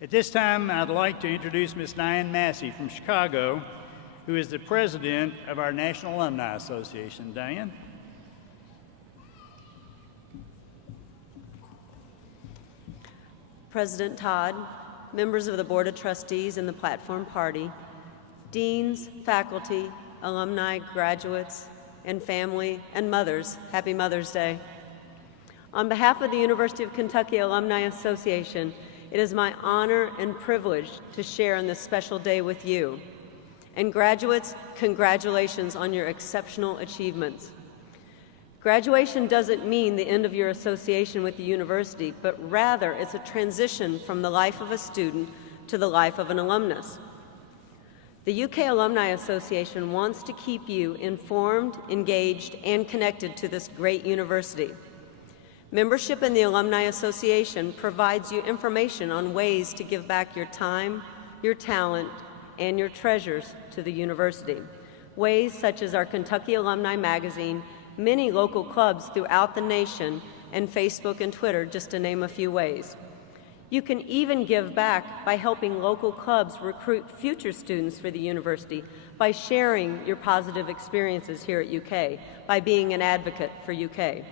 At this time, I'd like to introduce Ms. Diane Massey from Chicago, who is the president of our National Alumni Association. Diane? President Todd, members of the Board of Trustees and the Platform Party, deans, faculty, alumni, graduates, and family, and mothers, happy Mother's Day. On behalf of the University of Kentucky Alumni Association, it is my honor and privilege to share on this special day with you. And graduates, congratulations on your exceptional achievements. Graduation doesn't mean the end of your association with the university, but rather it's a transition from the life of a student to the life of an alumnus. The UK Alumni Association wants to keep you informed, engaged, and connected to this great university. Membership in the Alumni Association provides you information on ways to give back your time, your talent, and your treasures to the university. Ways such as our Kentucky Alumni Magazine, many local clubs throughout the nation, and Facebook and Twitter, just to name a few ways. You can even give back by helping local clubs recruit future students for the university, by sharing your positive experiences here at UK, by being an advocate for UK.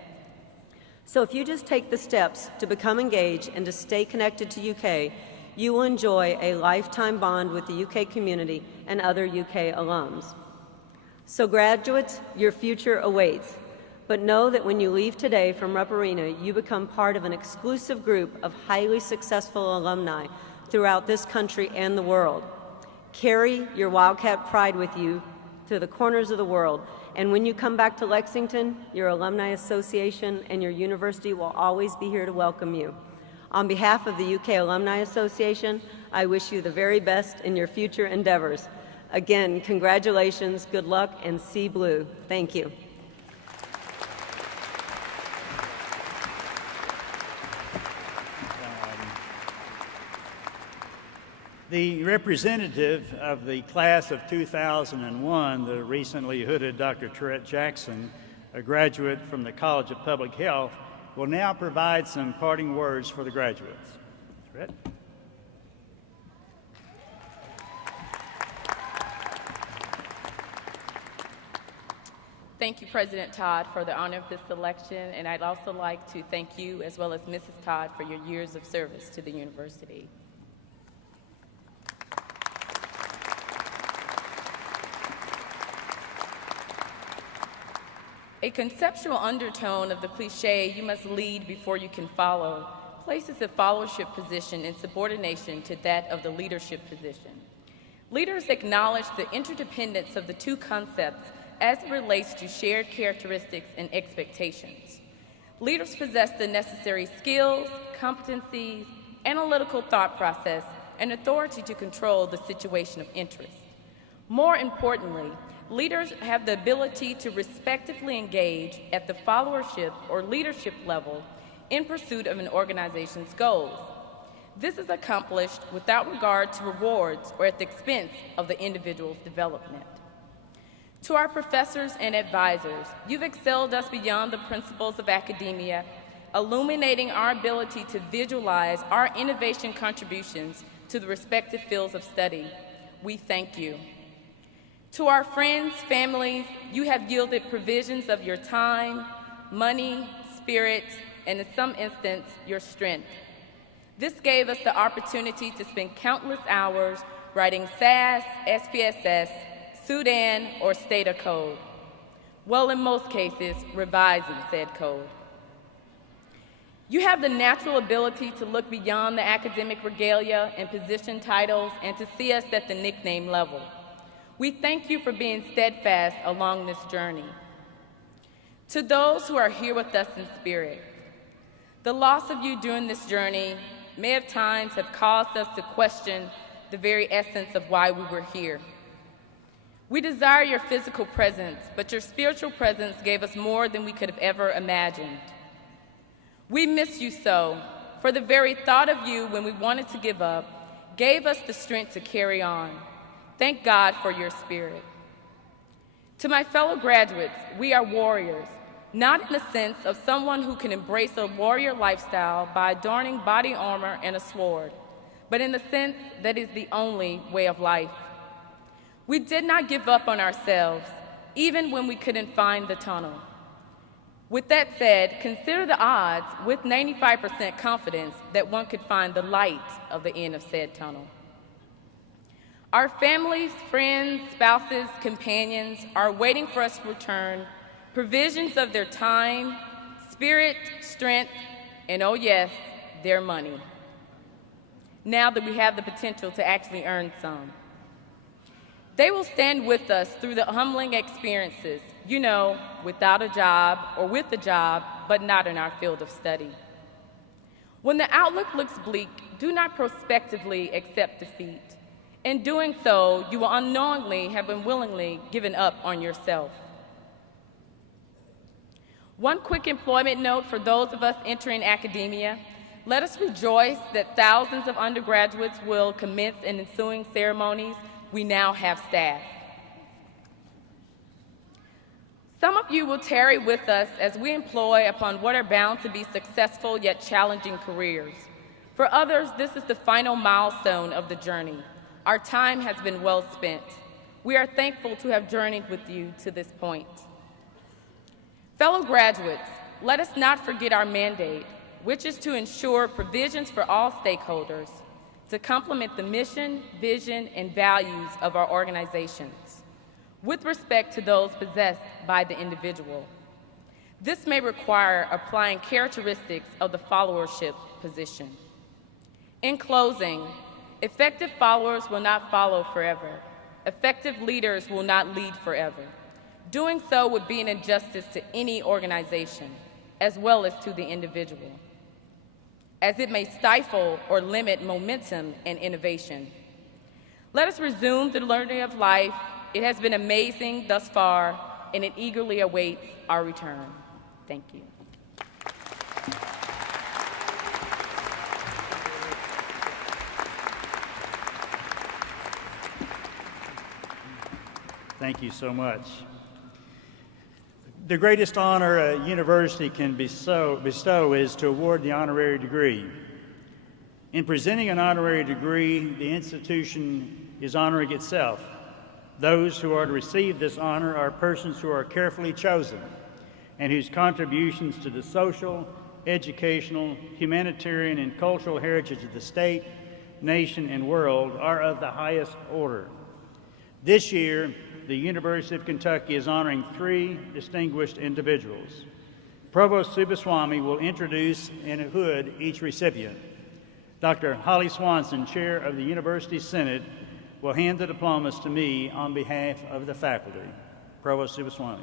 So if you just take the steps to become engaged and to stay connected to UK, you will enjoy a lifetime bond with the UK community and other UK alums. So graduates, your future awaits. But know that when you leave today from Rupp Arena, you become part of an exclusive group of highly successful alumni throughout this country and the world. Carry your Wildcat pride with you to the corners of the world. And when you come back to Lexington, your Alumni Association and your university will always be here to welcome you. On behalf of the UK Alumni Association, I wish you the very best in your future endeavors. Again, congratulations, good luck, and see blue. Thank you. The representative of the class of 2001, the recently hooded Dr. Trett Jackson, a graduate from the College of Public Health, will now provide some parting words for the graduates. Trett? Thank you, President Todd, for the honor of this selection, and I'd also like to thank you, as well as Mrs. Todd, for your years of service to the university. A conceptual undertone of the cliche, "you must lead before you can follow," places the followership position in subordination to that of the leadership position. Leaders acknowledge the interdependence of the two concepts as it relates to shared characteristics and expectations. Leaders possess the necessary skills, competencies, analytical thought process, and authority to control the situation of interest. More importantly, leaders have the ability to respectively engage at the followership or leadership level in pursuit of an organization's goals. This is accomplished without regard to rewards or at the expense of the individual's development. To our professors and advisors, you've excelled us beyond the principles of academia, illuminating our ability to visualize our innovation contributions to the respective fields of study. We thank you. To our friends, families, you have yielded provisions of your time, money, spirit, and in some instance, your strength. This gave us the opportunity to spend countless hours writing SAS, SPSS, Sudan, or Stata code. Well, in most cases, revising said code. You have the natural ability to look beyond the academic regalia and position titles and to see us at the nickname level. We thank you for being steadfast along this journey. To those who are here with us in spirit, the loss of you during this journey may at times have caused us to question the very essence of why we were here. We desire your physical presence, but your spiritual presence gave us more than we could have ever imagined. We miss you so, for the very thought of you when we wanted to give up gave us the strength to carry on. Thank God for your spirit. To my fellow graduates, we are warriors, not in the sense of someone who can embrace a warrior lifestyle by adorning body armor and a sword, but in the sense that is the only way of life. We did not give up on ourselves, even when we couldn't find the tunnel. With that said, consider the odds with 95% confidence that one could find the light of the end of said tunnel. Our families, friends, spouses, companions are waiting for us to return provisions of their time, spirit, strength, and oh yes, their money, now that we have the potential to actually earn some. They will stand with us through the humbling experiences, without a job or with a job, but not in our field of study. When the outlook looks bleak, do not prospectively accept defeat. In doing so, you will unknowingly have unwillingly given up on yourself. One quick employment note for those of us entering academia: let us rejoice that thousands of undergraduates will commence in ensuing ceremonies. We now have staff. Some of you will tarry with us as we employ upon what are bound to be successful yet challenging careers. For others, this is the final milestone of the journey. Our time has been well spent. We are thankful to have journeyed with you to this point. Fellow graduates, let us not forget our mandate, which is to ensure provisions for all stakeholders to complement the mission, vision, and values of our organizations, with respect to those possessed by the individual. This may require applying characteristics of the followership position. In closing, effective followers will not follow forever. Effective leaders will not lead forever. Doing so would be an injustice to any organization, as well as to the individual, as it may stifle or limit momentum and innovation. Let us resume the learning of life. It has been amazing thus far, and it eagerly awaits our return. Thank you. Thank you so much. The greatest honor a university can bestow is to award the honorary degree. In presenting an honorary degree, the institution is honoring itself. Those who are to receive this honor are persons who are carefully chosen and whose contributions to the social, educational, humanitarian, and cultural heritage of the state, nation, and world are of the highest order. This year, the University of Kentucky is honoring 3 distinguished individuals. Provost Subaswamy will introduce and hood each recipient. Dr. Holly Swanson, Chair of the University Senate, will hand the diplomas to me on behalf of the faculty. Provost Subaswamy.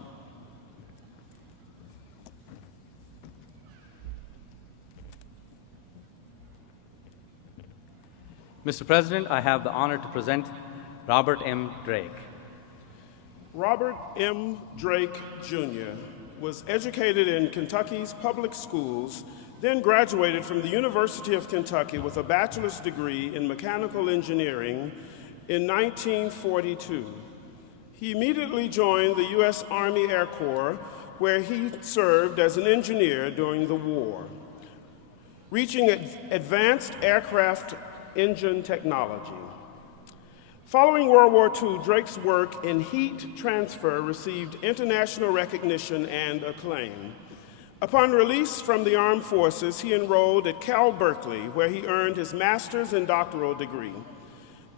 Mr. President, I have the honor to present Robert M. Drake. Robert M. Drake, Jr. was educated in Kentucky's public schools, then graduated from the University of Kentucky with a bachelor's degree in mechanical engineering in 1942. He immediately joined the U.S. Army Air Corps, where he served as an engineer during the war, reaching advanced aircraft engine technology. Following World War II, Drake's work in heat transfer received international recognition and acclaim. Upon release from the armed forces, he enrolled at Cal Berkeley, where he earned his master's and doctoral degree.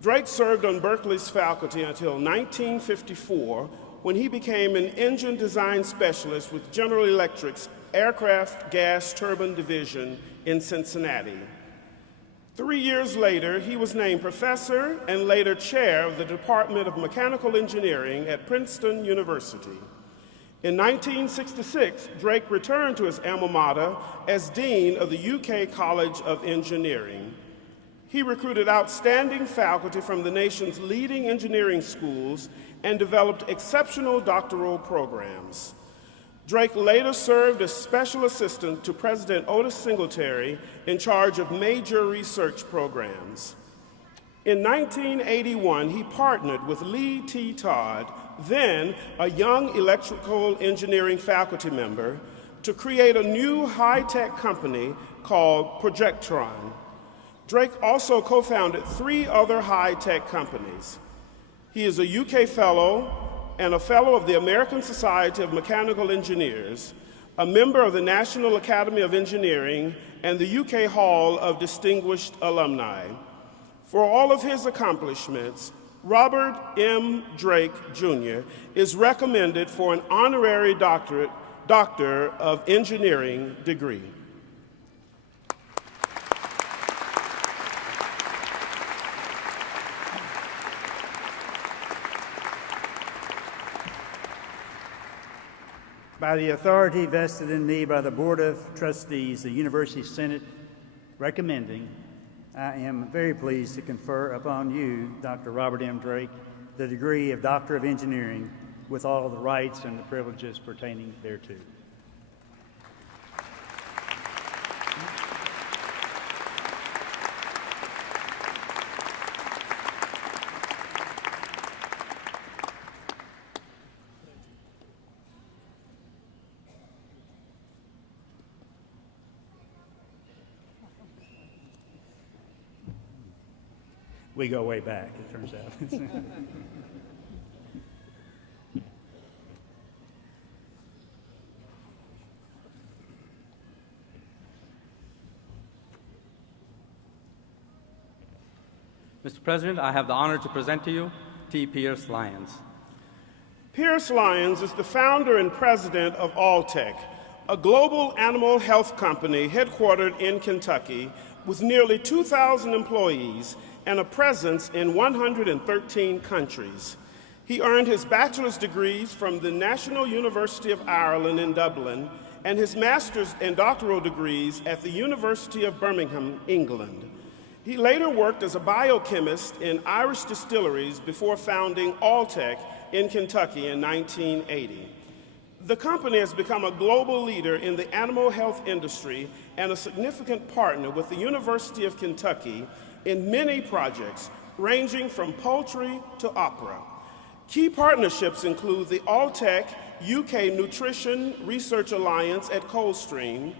Drake served on Berkeley's faculty until 1954, when he became an engine design specialist with General Electric's Aircraft Gas Turbine Division in Cincinnati. 3 years later, he was named professor and later chair of the Department of Mechanical Engineering at Princeton University. In 1966, Drake returned to his alma mater as dean of the UK College of Engineering. He recruited outstanding faculty from the nation's leading engineering schools and developed exceptional doctoral programs. Drake later served as special assistant to President Otis Singletary in charge of major research programs. In 1981, he partnered with Lee T. Todd, then a young electrical engineering faculty member, to create a new high-tech company called Projectron. Drake also co-founded 3 other high-tech companies. He is a UK Fellow and a Fellow of the American Society of Mechanical Engineers, a member of the National Academy of Engineering and the UK Hall of Distinguished Alumni. For all of his accomplishments, Robert M. Drake, Jr. is recommended for an honorary Doctor of Engineering degree. By the authority vested in me by the Board of Trustees, the University Senate recommending, I am very pleased to confer upon you, Dr. Robert M. Drake, the degree of Doctor of Engineering with all the rights and the privileges pertaining thereto. We go way back, it turns out. Mr. President, I have the honor to present to you T. Pierce Lyons. Pierce Lyons is the founder and president of Alltech, a global animal health company headquartered in Kentucky with nearly 2,000 employees and a presence in 113 countries. He earned his bachelor's degrees from the National University of Ireland in Dublin and his master's and doctoral degrees at the University of Birmingham, England. He later worked as a biochemist in Irish distilleries before founding Alltech in Kentucky in 1980. The company has become a global leader in the animal health industry and a significant partner with the University of Kentucky in many projects ranging from poultry to opera. Key partnerships include the Alltech UK Nutrition Research Alliance at Coldstream,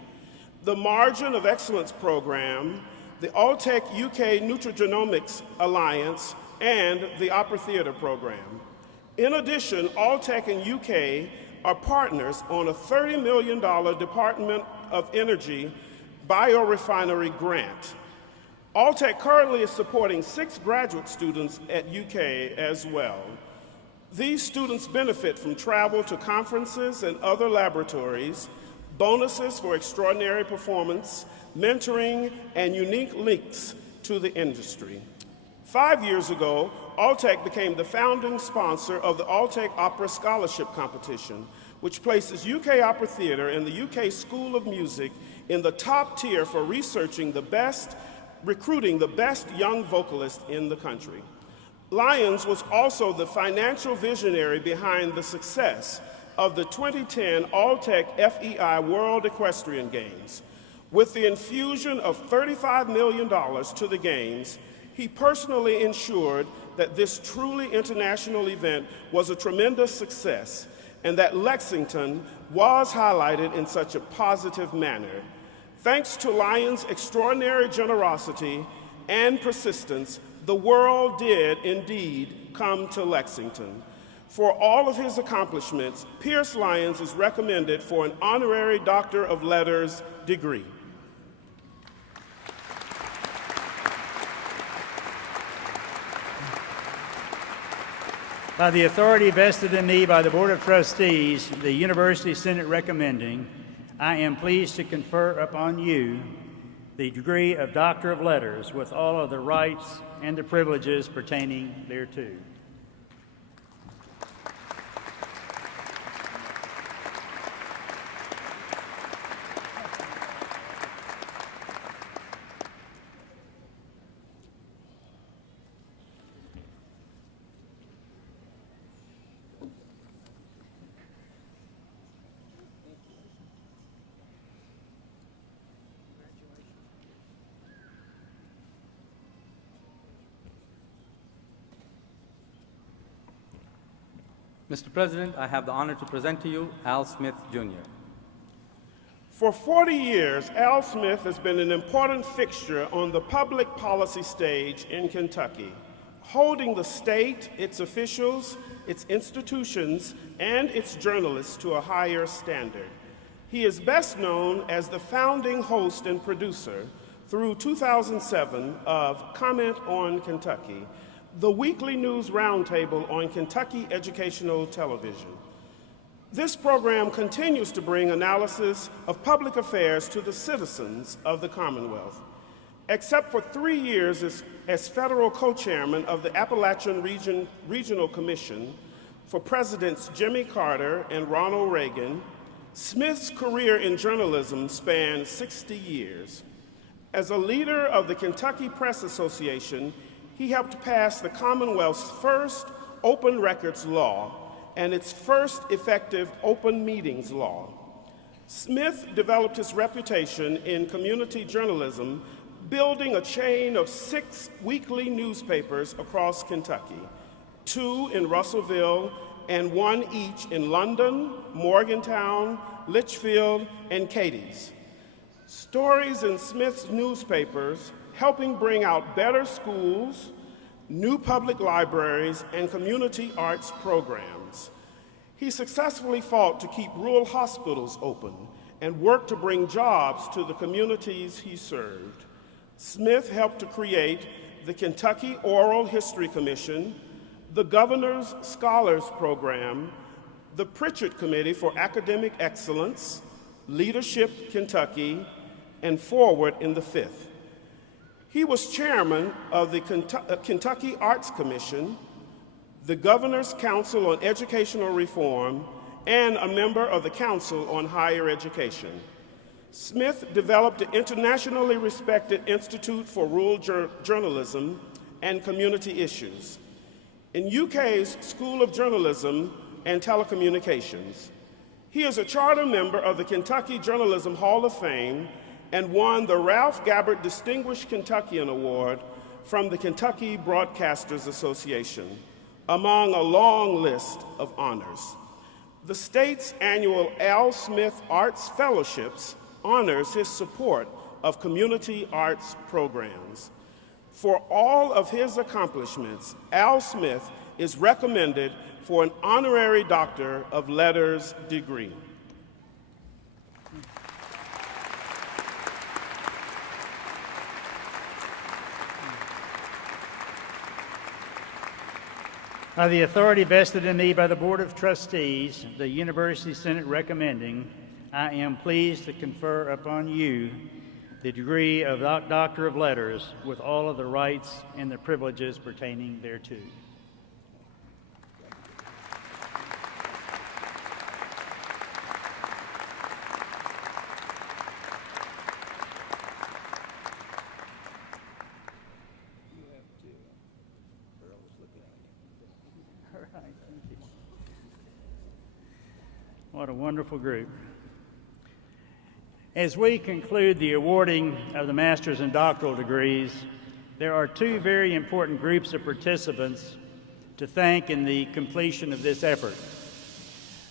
the Margin of Excellence Program, the Alltech UK Nutrigenomics Alliance, and the Opera Theatre Program. In addition, Alltech and UK are partners on a $30 million Department of Energy biorefinery grant. Alltech currently is supporting 6 graduate students at UK as well. These students benefit from travel to conferences and other laboratories, bonuses for extraordinary performance, mentoring, and unique links to the industry. 5 years ago, Alltech became the founding sponsor of the Alltech Opera Scholarship Competition, which places UK Opera Theatre and the UK School of Music in the top tier for recruiting the best young vocalist in the country. Lyons was also the financial visionary behind the success of the 2010 Alltech FEI World Equestrian Games. With the infusion of $35 million to the Games, he personally ensured that this truly international event was a tremendous success and that Lexington was highlighted in such a positive manner. Thanks to Lyons' extraordinary generosity and persistence, the world did indeed come to Lexington. For all of his accomplishments, Pierce Lyons is recommended for an honorary Doctor of Letters degree. By the authority vested in me by the Board of Trustees, the University Senate recommending, I am pleased to confer upon you the degree of Doctor of Letters with all of the rights and the privileges pertaining thereto. Mr. President, I have the honor to present to you Al Smith, Jr. For 40 years, Al Smith has been an important fixture on the public policy stage in Kentucky, holding the state, its officials, its institutions, and its journalists to a higher standard. He is best known as the founding host and producer through 2007 of Comment on Kentucky, the weekly news roundtable on Kentucky educational television. This program continues to bring analysis of public affairs to the citizens of the Commonwealth. Except for 3 years as federal co-chairman of the Appalachian Regional Commission for Presidents Jimmy Carter and Ronald Reagan, Smith's career in journalism spanned 60 years. As a leader of the Kentucky Press Association, he helped pass the Commonwealth's first open records law and its first effective open meetings law. Smith developed his reputation in community journalism, building a chain of 6 weekly newspapers across Kentucky, 2 in Russellville and 1 each in London, Morgantown, Litchfield, and Cadiz. Stories in Smith's newspapers helping bring out better schools, new public libraries, and community arts programs. He successfully fought to keep rural hospitals open and worked to bring jobs to the communities he served. Smith helped to create the Kentucky Oral History Commission, the Governor's Scholars Program, the Pritchard Committee for Academic Excellence, Leadership Kentucky, and Forward in the Fifth. He was chairman of the Kentucky Arts Commission, the Governor's Council on Educational Reform, and a member of the Council on Higher Education. Smith developed the internationally respected Institute for Rural Journalism and Community Issues. In UK's School of Journalism and Telecommunications, he is a charter member of the Kentucky Journalism Hall of Fame and won the Ralph Gabbard Distinguished Kentuckian Award from the Kentucky Broadcasters Association, among a long list of honors. The state's annual Al Smith Arts Fellowships honors his support of community arts programs. For all of his accomplishments, Al Smith is recommended for an honorary Doctor of Letters degree. By the authority vested in me by the Board of Trustees, the University Senate recommending, I am pleased to confer upon you the degree of Doctor of Letters with all of the rights and the privileges pertaining thereto. What a wonderful group. As we conclude the awarding of the master's and doctoral degrees, there are 2 very important groups of participants to thank in the completion of this effort.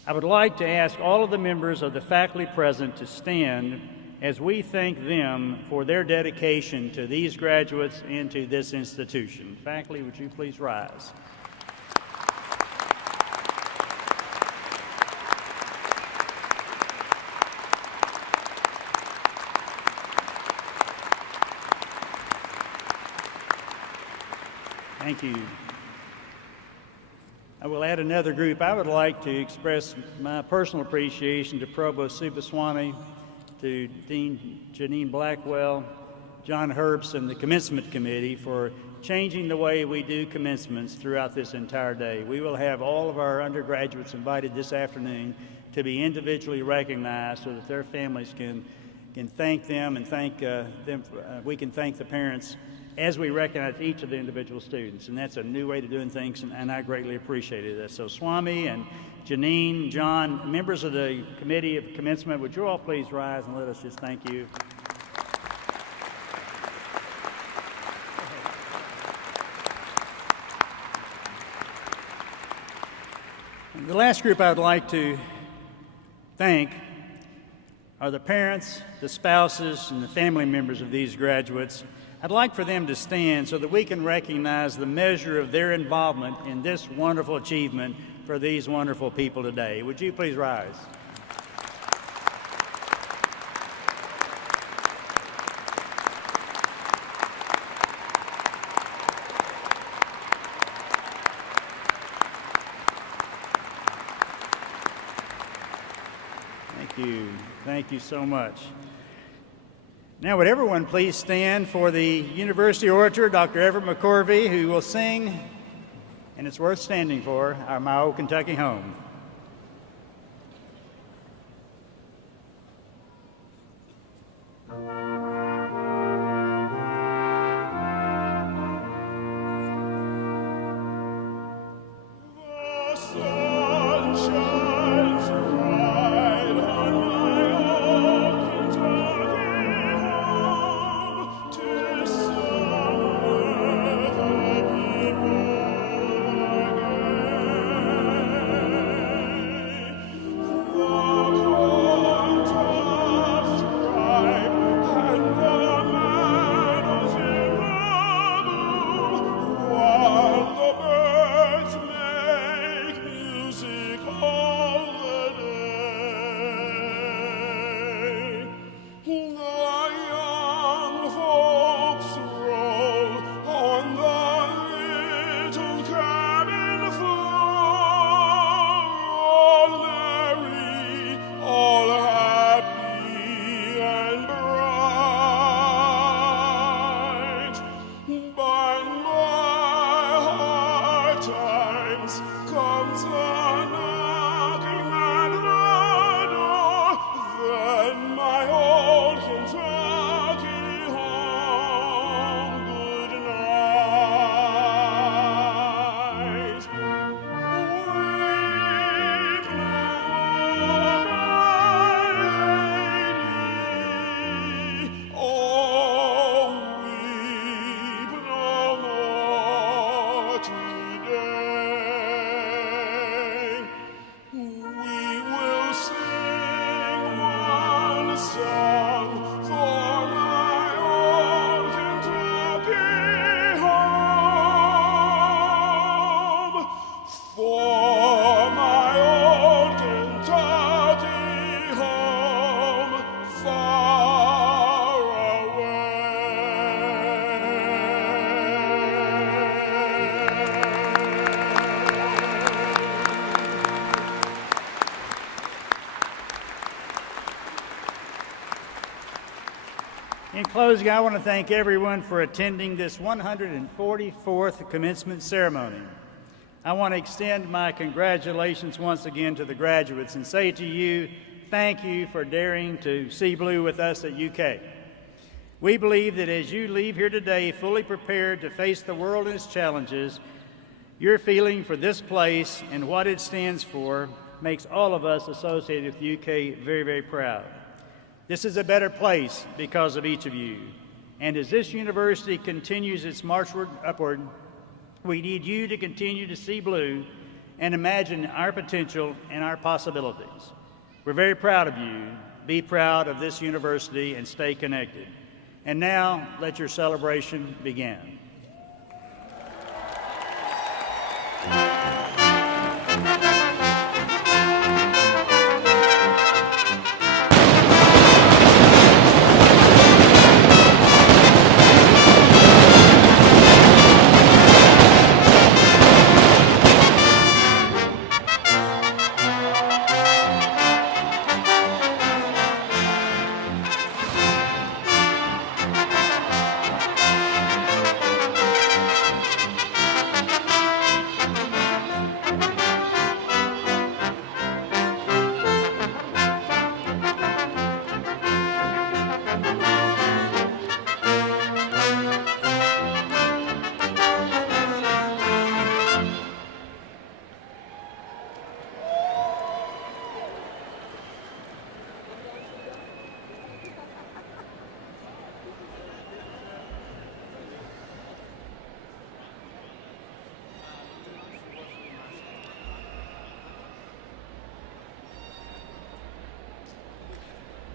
I would like to ask all of the members of the faculty present to stand as we thank them for their dedication to these graduates and to this institution. Faculty, would you please rise? Thank you. I will add another group. I would like to express my personal appreciation to Provost Subaswamy, to Dean Janine Blackwell, John Herbst, and the Commencement Committee for changing the way we do commencements throughout this entire day. We will have all of our undergraduates invited this afternoon to be individually recognized so that their families can thank them and thank them. We can thank the parents as we recognize each of the individual students, and that's a new way to doing things, and I greatly appreciated that. So Swami and Janine, John, members of the Committee of Commencement, would you all please rise and let us just thank you. The last group I would like to thank are the parents, the spouses, and the family members of these graduates. I'd like for them to stand so that we can recognize the measure of their involvement in this wonderful achievement for these wonderful people today. Would you please rise? Thank you. Thank you so much. Now, would everyone please stand for the University Orator, Dr. Everett McCorvey, who will sing, and it's worth standing for, our My Old Kentucky Home. In closing, I want to thank everyone for attending this 144th commencement ceremony. I want to extend my congratulations once again to the graduates and say to you, thank you for daring to see blue with us at UK. We believe that as you leave here today fully prepared to face the world and its challenges, your feeling for this place and what it stands for makes all of us associated with the UK very, very proud. This is a better place because of each of you. And as this university continues its march upward, we need you to continue to see blue and imagine our potential and our possibilities. We're very proud of you. Be proud of this university and stay connected. And now, let your celebration begin.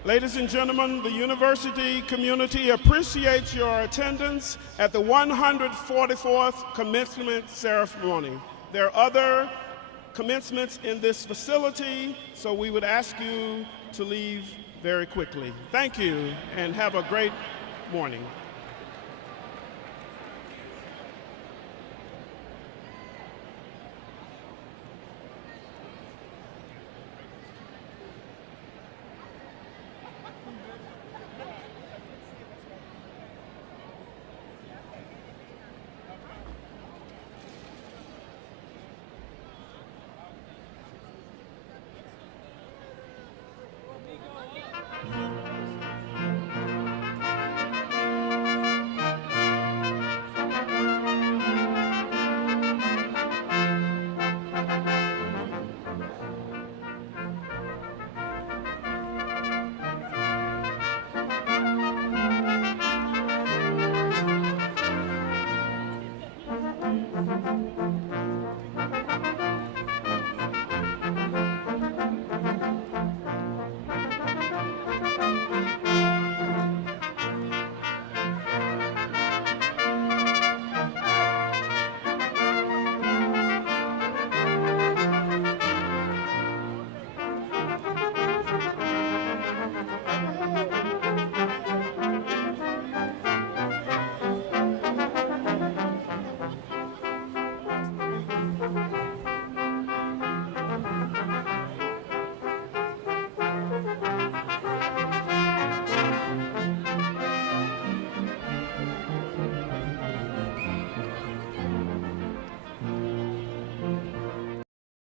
Ladies and gentlemen, the university community appreciates your attendance at the 144th commencement ceremony. There are other commencements in this facility, so we would ask you to leave very quickly. Thank you, and have a great morning.